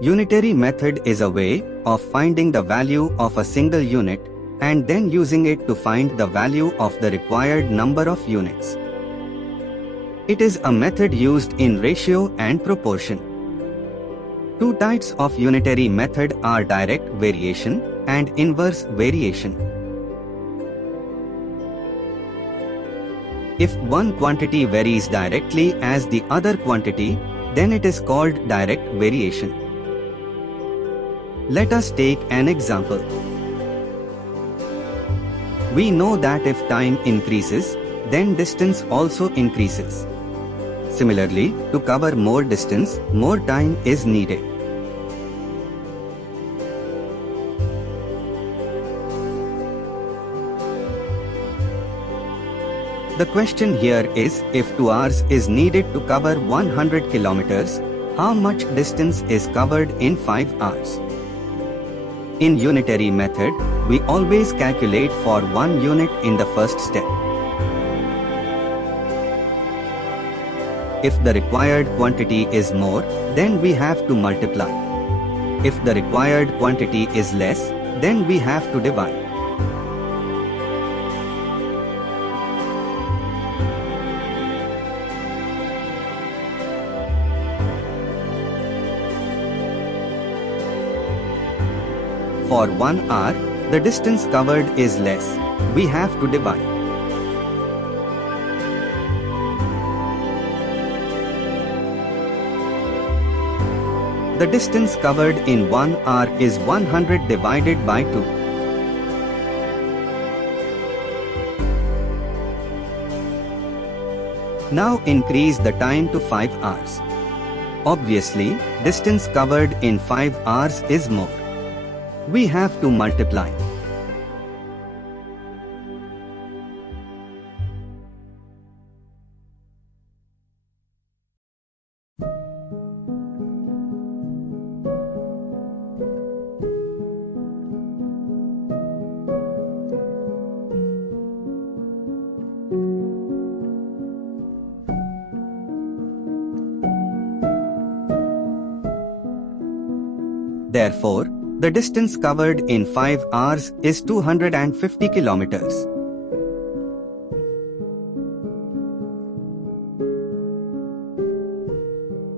Unitary method is a way of finding the value of a single unit and then using it to find the value of the required number of units. It is a method used in ratio and proportion. Two types of unitary method are direct variation and inverse variation. If one quantity varies directly as the other quantity, then it is called direct variation. Let us take an example. We know that if time increases, then distance also increases. Similarly, to cover more distance, more time is needed. The question here is, if 2 hours is needed to cover 100 kilometers, how much distance is covered in 5 hours? In unitary method, we always calculate for 1 unit in the first step. If the required quantity is more, then we have to multiply. If the required quantity is less, then we have to divide. For 1 hour, the distance covered is less. We have to divide. The distance covered in 1 hour is 100 divided by 2. Now increase the time to 5 hours. Obviously, distance covered in 5 hours is more. We have to multiply. Therefore, the distance covered in 5 hours is 250 kilometers.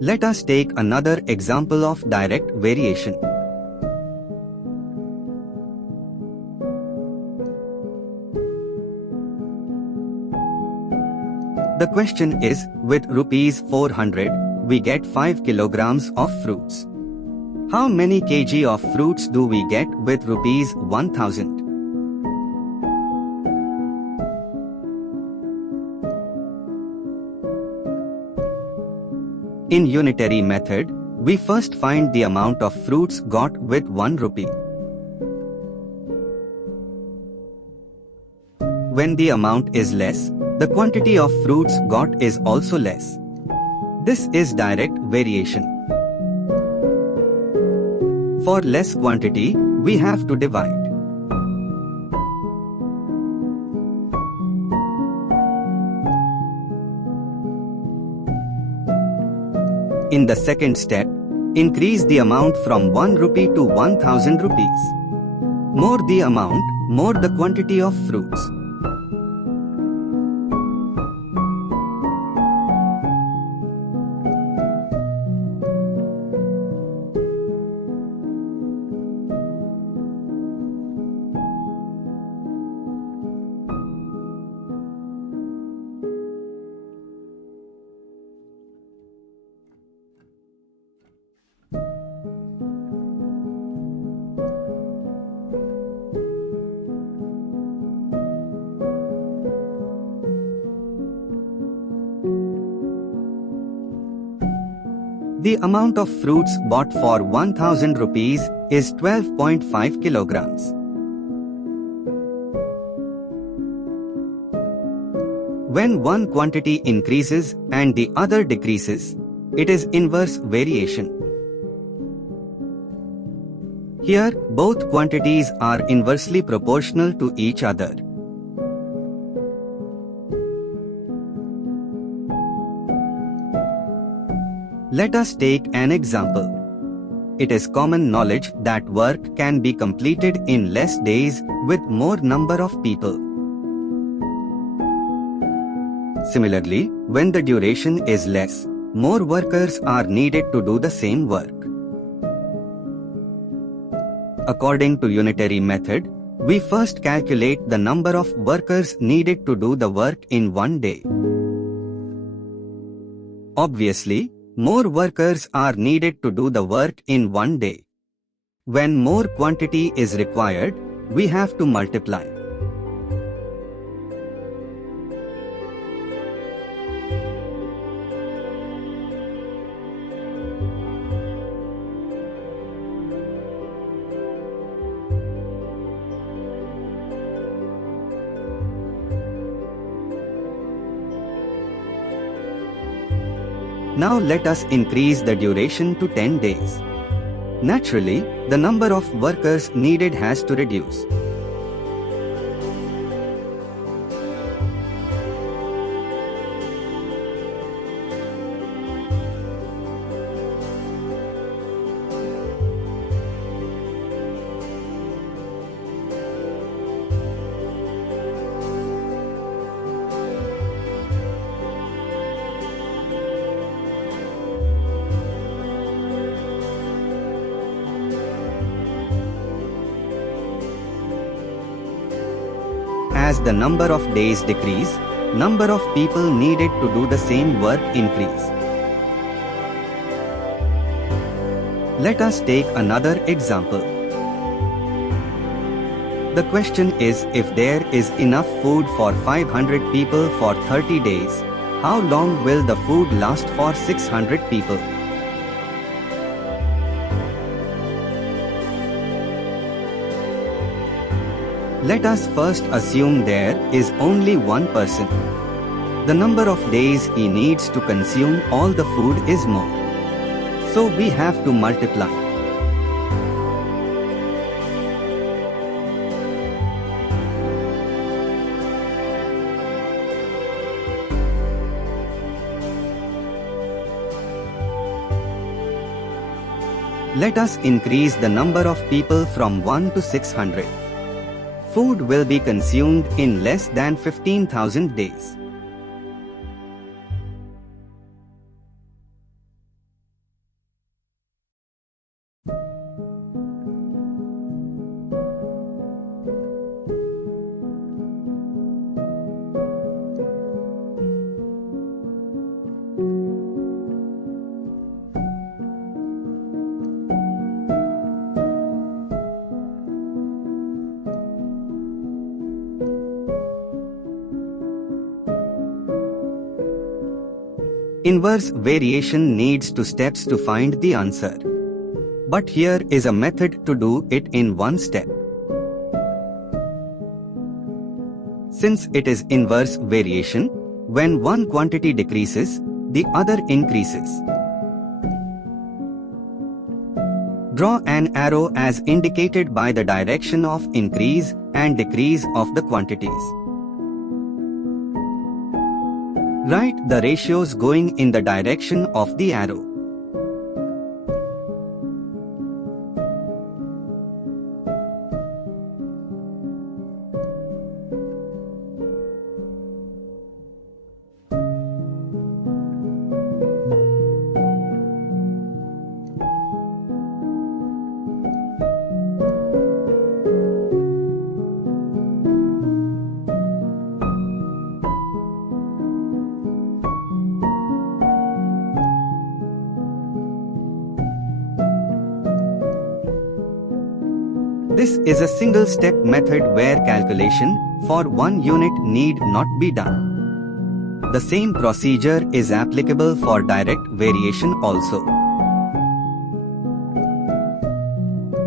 Let us take another example of direct variation. The question is, with rupees 400, we get 5 kilograms of fruits. How many kg of fruits do we get with rupees 1000? In unitary method, we first find the amount of fruits got with 1 rupee. When the amount is less, the quantity of fruits got is also less. This is direct variation. For less quantity, we have to divide. In the second step, increase the amount from 1 rupee to 1000 rupees. More the amount, more the quantity of fruits. The amount of fruits bought for 1000 rupees is 12.5 kilograms. When one quantity increases and the other decreases, it is inverse variation. Here, both quantities are inversely proportional to each other. Let us take an example. it is common knowledge that work can be completed in less days with more number of people. Similarly, when the duration is less, more workers are needed to do the same work. According to Unitary method, we first calculate the number of workers needed to do the work in one day. Obviously, more workers are needed to do the work in one day. When more quantity is required, we have to multiply. Now let us increase the duration to 10 days. Naturally, the number of workers needed has to reduce. As the number of days decrease, number of people needed to do the same work increase. Let us take another example. The question is, if there is enough food for 500 people for 30 days, how long will the food last for 600 people? Let us first assume there is only one person. The number of days he needs to consume all the food is more. So we have to multiply. Let us increase the number of people from 1 to 600. Food will be consumed in less than 15,000 days. Inverse variation needs 2 steps to find the answer. But here is a method to do it in one step. Since it is inverse variation, when one quantity decreases, the other increases. Draw an arrow as indicated by the direction of increase and decrease of the quantities. Write the ratios going in the direction of the arrow. This is a single-step method where calculation for one unit need not be done. The same procedure is applicable for direct variation also.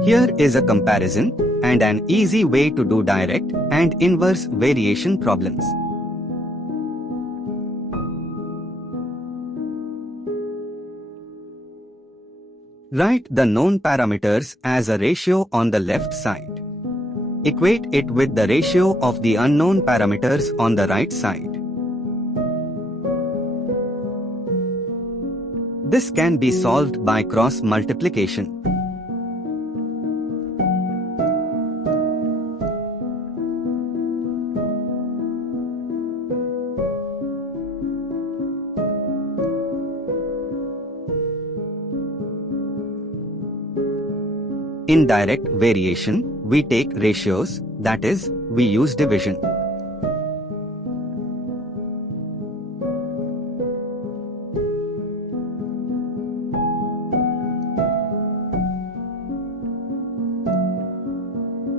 Here is a comparison and an easy way to do direct and inverse variation problems. Write the known parameters as a ratio on the left side. Equate it with the ratio of the unknown parameters on the right side. This can be solved by cross multiplication. In direct variation, we take ratios, that is, we use division.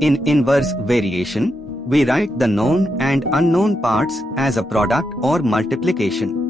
In inverse variation, we write the known and unknown parts as a product or multiplication.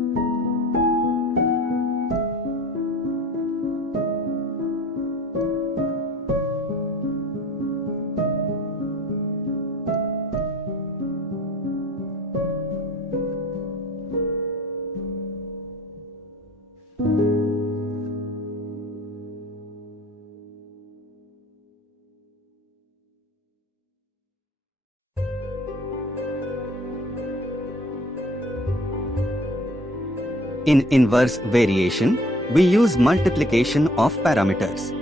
In inverse variation, we use multiplication of parameters.